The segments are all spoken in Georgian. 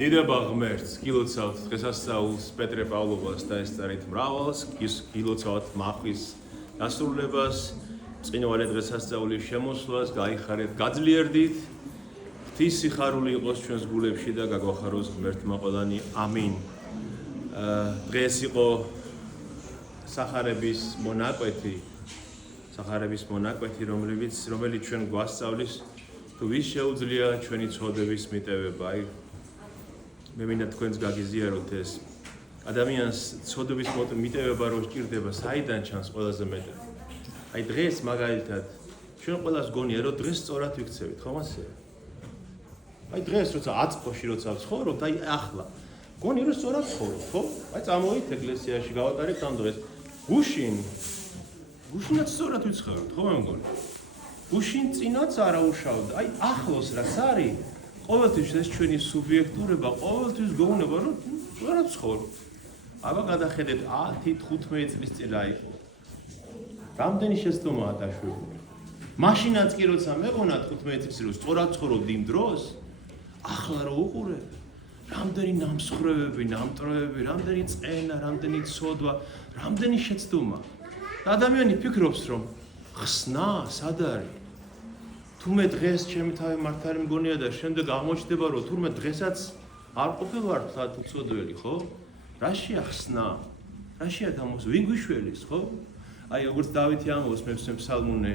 დიდება ღმერთს, გილოცავთ დღესასწაულს პეტრე პავლობას და ესწარით მრავალს, გილოცავთ მახვის დასრულებას, წინვარე დღესასწაულის შემოსვლას, გაიხარეთ, გაძლიერდით, ღვთის სიხარული იყოს ჩვენს გულებში და გაგვახაროს ღმერთმა ყველანი. ამინ. დღეს იყო სახარების მონაკვეთი, რომელიც ჩვენ გვასწავლის თუ ვის შეუძლია ჩვენი ცოდების მიტევება. მე მინდა თქვენს გაგიზიაროთ ეს ადამიანს ცოდების მიტევება რო სჭირდება, საიდან ჩანს ყველაზე მეტად. დღეს მაგალითად ჩვენ ყველას გონია რომ დღეს სწორად ვიქცევით, ხომ ასე? დღეს როცა აწყოში როცა ვცხოვრობთ, ახლა გონია რომ სწორად ვცხოვრობ, ხო? წამოვით ეკლესიაში, გავატარებთ ამ დღეს. გუშინაც სწორად ვიცხოვრობთ, ხო მე მგონი? გუშინ წინაც არა უშავდა. ახლოს რაც არის, ყოველთვის ეს ჩვენი სუბიექტურობა, ყოველთვის გეუბნება რომ სწორად ვცხოვრობ. აბა გადახედეთ 10-15 წლის წინ რა იყო. რამდენი შეცდომაა დაშვებული. მაშინაც კი როცა მეგონა 15 წლის რომ სწორად ვცხოვრობ იმ დროს, ახლა რო უყურებ, რამდენი ნამსხვრევები, ნამტროები, რამდენი წენა, რამდენი ცოდვა, რამდენი შეცდომა. ადამიანი ფიქრობს რომ ხსნა სად არის? თუმე დღეს ჩემი თავი მართალი მგონია და შემდეგ აღმოჩნდება რომ თურმე დღესაც არ ყოფილვარ თუცოდველი, ხო? რაშია ხსნა? რაშია დამოს? ვინ გვიშველის, ხო? როგორც დავითი ამბობს მეფსალმუნე,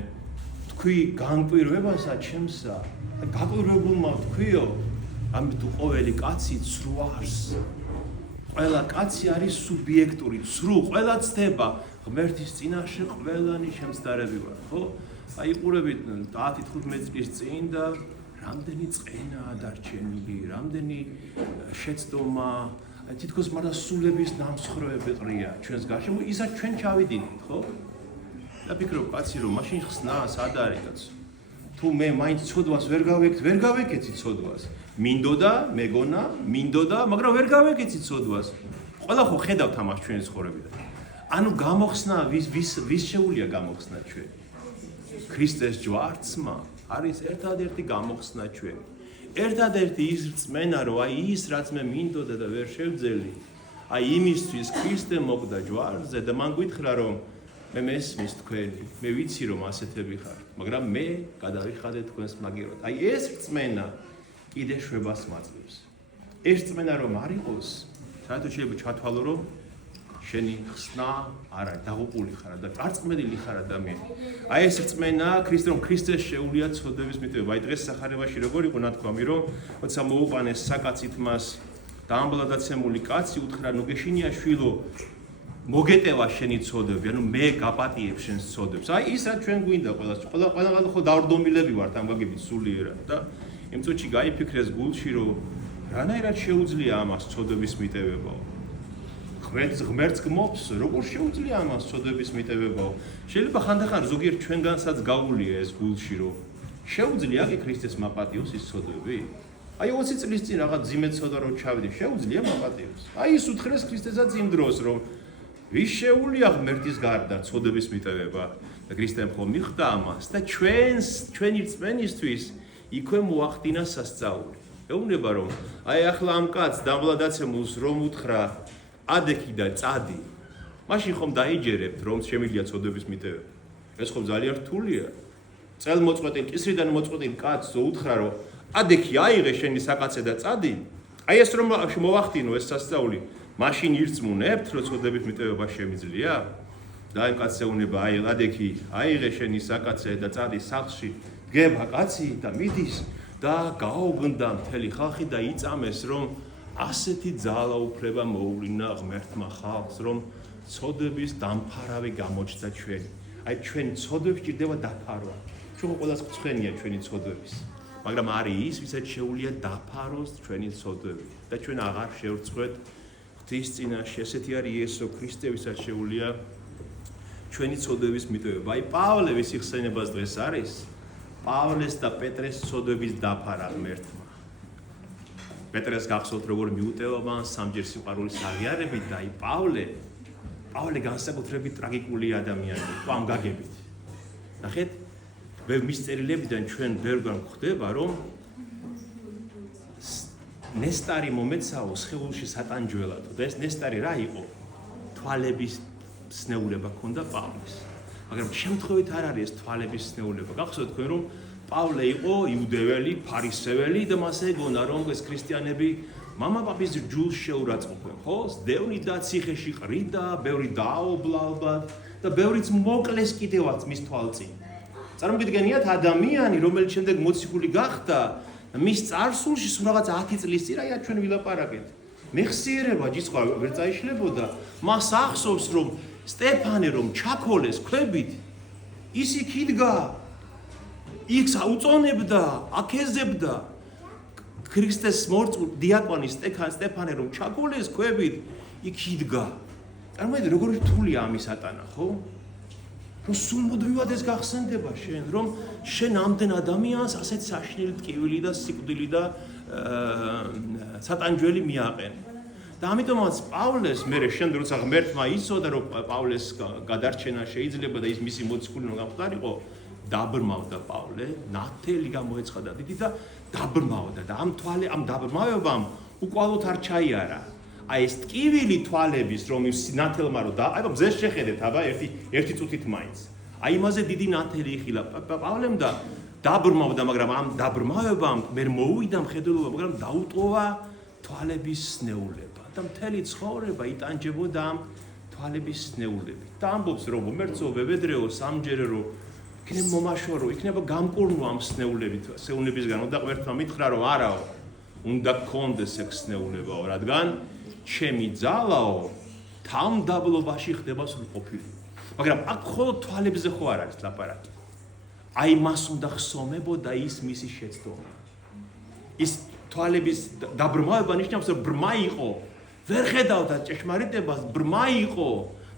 თქვი განკვირვებასა ჩემსა, გაკვირვებულმა თქვიო, ამით თუ ყოველი კაცი ცრუარს. ყველა კაცი არის სუბიექტური, ცრუ, ყველა ცდება ღმერთის წინაშე ყველანი შემცდარები ვარ, ხო? იყურებით 10-15 წლის წინ და რამდენი წყენაა დარჩენილი, რამდენი შეცდომა, თითქოს მარტო სულების ნამსხვრევები ყრია ჩვენს გარშემო, ისაც ჩვენ ჩავიდინით, ხო? და ფიქრობ, კაცი რომ მაშინ ხსნა სად არის კაცო? თუ მე მაინც ცოდვას ვერ გავეკეცი ცოდვას. მინდოდა, მეგონა, მაგრამ ვერ გავეკეცი ცოდვას. ყველა ხო ხედავთ ამას ჩვენი ცხოვრებიდან. ანუ გამოხსნა ვის შეუულია გამოხსნა ჩვენ? ქრისტეს ჯვარცმა არის ერთადერთი გამოხსნა ჩვენ. ერთადერთი ის რწმენა რომ ის რაც მე მინდოდა და ვერ შევძელი, იმისთვის ქრისტე მოკვდა ჯვარზე და მან გითხრა რომ მე მესმის თქვენი, მე ვიცი რომ ასეთები ხართ, მაგრამ მე გადავიხადე თქვენს მაგივრად. ეს რწმენა კიდე შვებას მაძლევს. ეს რწმენა რომ არ იყოს, საერთოდ შეიძლება ჩათვალო რომ შენი ხსნა არ არის, დაღუპული ხარ და წარწმენილი ხარ ადამიანი. ეს რწმენა რომ ქრისტეს შეუულია ცოდების მიტევება. დღეს სახარებაში როგორ იყო ნათქვამი რომ როცა მოუყანეს საკაცით მას დაამბლადაცემული კაცი უთხრა ნუ გეშინია შვილო მოგეტევა შენი ცოდები, ანუ მე გაპატიებ შენს ცოდებს. ის რა ჩვენ გვინდა ყველა ხო დავრდომილები ვართ ამ გაგებით სულიერად და იმ წუთში გაიფიქრეს გულში რომ რანაირად შეუძლია ამას ცოდების მიტევება. ღმერთს გმობს, როგორ შეუძლია ამას ცოდების მიტევება. შეიძლება ხანდახან ზოგიერთ ჩვენგანსაც გაუვლია ეს გულში რომ შეუძლია კი ქრისტეს მაპატიოს ის ცოდები? 20 წლის წინ რაღაც ძიმე ცოდა რო ჩავიდი, შეუძლია მაპატიოს. ის უთხრეს ქრისტესაც იმ დროს რომ ვის შეუულია ღმერთის გარდა ცოდების მიტევება და ქრისტემ ხომ მიხვდა ამას და ჩვენი რწმენისთვის იქვე მოახდინა სასწაული. ეუბნება რომ ახლა ამ კაცს დამბლადაცემულს რომ უთხრა ადექი და წადი, მაშინ ხომ დაიჯერებთ რომ შემიძლია ცოდების მიტევება. ეს ხომ ძალიან რთულია. წელმოწყვეტილ, კისრიდან მოწყვეტილ კაცს უთხრა რომ ადექი აიღე შენი საკაცე და წადი. ეს რომ მოვახდინო ეს სასწაული, მაშინ ირწმუნებთ რომ ცოდების მიტევება შემიძლია? და იმ კაცს ეუბნება ადექი აიღე შენი საკაცე და წადი სახლში, დგება კაცი და მიდის და გააუგნდა მთელი ხალხი და იწამეს რომ ასეთი ძალაუფლება მოუვლინა ღმერთმა ხალხს, რომ ცოდების დამფარავი გამოჩნდა ჩვენი. ჩვენ ცოდებს ჭირდება დაფარვა. ჩვენ ყველას გწვენია ჩვენი ცოდების. მაგრამ არის ის, ვისაც შეუძლია დაფაროს ჩვენი ცოდები და ჩვენ აღარ შევრცხვეთ ღვთის წინაშე. ესეთი არის იესო ქრისტე, ვისაც შეუძლია ჩვენი ცოდების მიტევება. პავლე ვის იხსენებას დღეს არის? პავლეს და პეტრეს ცოდების დაფარა ღმერთმა. პეტრეს გახსოვთ როგორ მიუტევა მან სამჯერ სიყვარულის აღიარებით და პავლე განსაკუთრებით ტრაგიკული ადამიანი იყო ამ გაგებით. ნახეთ, მის წერილებიდან ჩვენ ბევრგან გვხვდება რომ ნესტარი მომეცაო სხეულში სატანჯველად. და ეს ნესტარი რა იყო? თვალების სნეულება ქონდა პავლეს. მაგრამ შემთხვევით არ არის ეს თვალების სნეულება. გახსოვთ თქვენ რომ პავლე იყო იუდეველი, ფარისეველი და მას ეგონა რომ ეს ქრისტიანები მამაპაპის ჯულს შეურაცხყოფენ, ხო? დევნი და ციხეში ყრიდა, ბევრი დააობლა ალბათ და ბევრიც მოკლეს კიდევაც მის თვალწინ. წარმოგიდგენიათ ადამიანი, რომელიც შემდეგ მოციქული გახდა, მის წარსულში სულ რაღაც 10 წლის წინ აი ჩვენ ვილაპარაკეთ. მეხსიერება ჯიწყვა ვერ წაიშლებოდა, მას ახსოვს რომ სტეფანე რომ ჩაქოლეს ქვებით, ის იქ იდგა, იქ უწონებდა, აკეზებდა ქრისტეს მორწმუნ დიაკვანი სტეფანე რომ ჩაქოლეს ქვებით, იქ იდგა. წარმოიდგინე როგორი რთულია ამის სატანა, ხო? რომ სულ მუდმივად ეს გახსენდება შენ, რომ შენ ამდენ ადამიანს ასეთ საშინელი ტკივილი და სიკვდილი და სატანჯველი მიაყენე. და ამიტომაც პავლეს მერე შემდეგ როცა ღმერთმა იცოდა რომ პავლეს გადარჩენა შეიძლება და ის მისი მოციქული რომ გამხდარიყო, დაბრმავდა პავლე, ნათელი გამოეცხადა დიდი და დაბრმავდა და ამ დაბრმავებამ უკვალოდ არ ჩაიარა. აი ეს ტკივილი თვალების რომ ის ნათელმა რომ და აი მზეს შეხედეთ აბა ერთი წუთით მაინც. აი იმაზე დიდი ნათელი იხილა პავლემ და დაბრმავდა, მაგრამ ამ დაბრმავებამ მე მოუვიდა მხედველობა, მაგრამ დაუტოვა თვალების სნეულება და მთელი ცხოვრება იტანჯებოდა ამ თვალების სნეულებით. და ამბობს რომ ღმერთო ვებედრეო სამჯერე რომ იქნება მომაშორო, იქნება გამკურნვა ამ სნეულებისგან და ღმერთმა მითხრა რომ არაო, უნდა გქონდეს ეგ სნეულებაო, რადგან ჩემი ძალაო თავმდაბლობაში ხდება სრულყოფილი. მაგრამ აქ მხოლოდ თვალებზე ხო არ არის ლაპარაკი. აი მას უნდა ხსომებოდა ის მისი შეცდომა. ის თვალების დაბრმავება ნიშნავს რომ ბრმა იყო. ვერ ხედავდა ჭეშმარიტებას, ბრმა იყო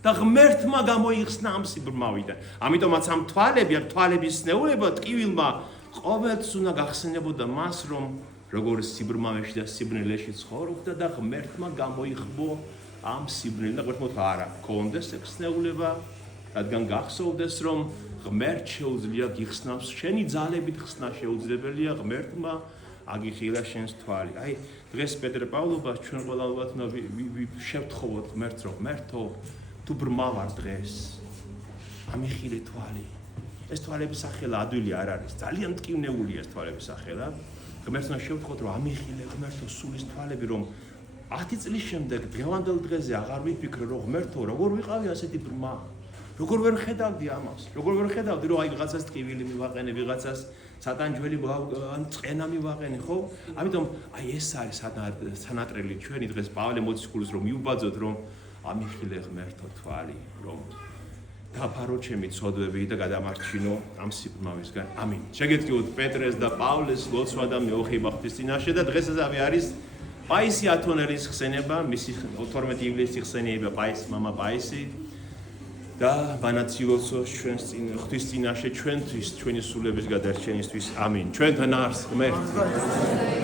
და ღმერთმა გამოიხსნა ამ სიბრმავიდან. ამიტომაც ამ თვალების სნეულება ტკივილმა ყოველთვის უნდა გახსენებოდა მას რომ როგორ სიბრმავეში და სიბნელეში ცხოვრობდა და ღმერთმა გამოიხმო ამ სიბნელე და ღმერთმა თქვა არა, გქონდეს ეგ სნეულება, რადგან გახსოვდეს რომ ღმერთ შეუძლია გიხსნას, შენი ძალებით ხსნა შეუძლებელია ღმერთმა აგიხილა შენს თვალი. აი დღეს პეტრე პავლობას ჩვენ ყველა ალბათ უნდა შევთხოვოთ ღმერთს რომ ღმერთო თუ ბრმა ვარ დღეს ამიხილე თვალი. ეს თვალების სახელა ადვილი არ არის, ძალიან მტკივნეულია ეს თვალების სახელა. ღმერთს უნდა შევთხოვოთ რომ ამიხილე ღმერთო სულის თვალები რომ 10 წლის შემდეგ დღევანდელ დღეზე აღარ ვიფიქრე რომ ღმერთო როგორ ვიყავი ასეთი ბრმა, როგორ ვერ ხედავდი ამას, როგორ ვერ ხედავდი რომ აი ვიღაცას ტკივილი მივაყენე, ვიღაცას სატანჯველი ან წენა მივაყენე, ხო? ამიტომ აი ეს არის სანატრელი ჩვენი დღეს პავლე მოციქულის რომ მიუბაძოთ რომ ამიხილე ღმერთო თვალი რომ დაფარო ჩემი ცოდვები და გადამარჩინო ამ სიბრმავისგან. ამინ. შეგეძლოთ პეტრეს და პავლეს ლოცვა და მეოხება ღვთის წინაშე და დღესასწაული არის პაისი ათონელის ხსენება, მისი 12 ივლისი ხსენიება მამა პაისი და ბანაცილოცოს ჩვენს ღვთის წინაშე ჩვენთვის, ჩვენი სულების გადარჩენისთვის. ამინ. ჩვენთან არის ღმერთი.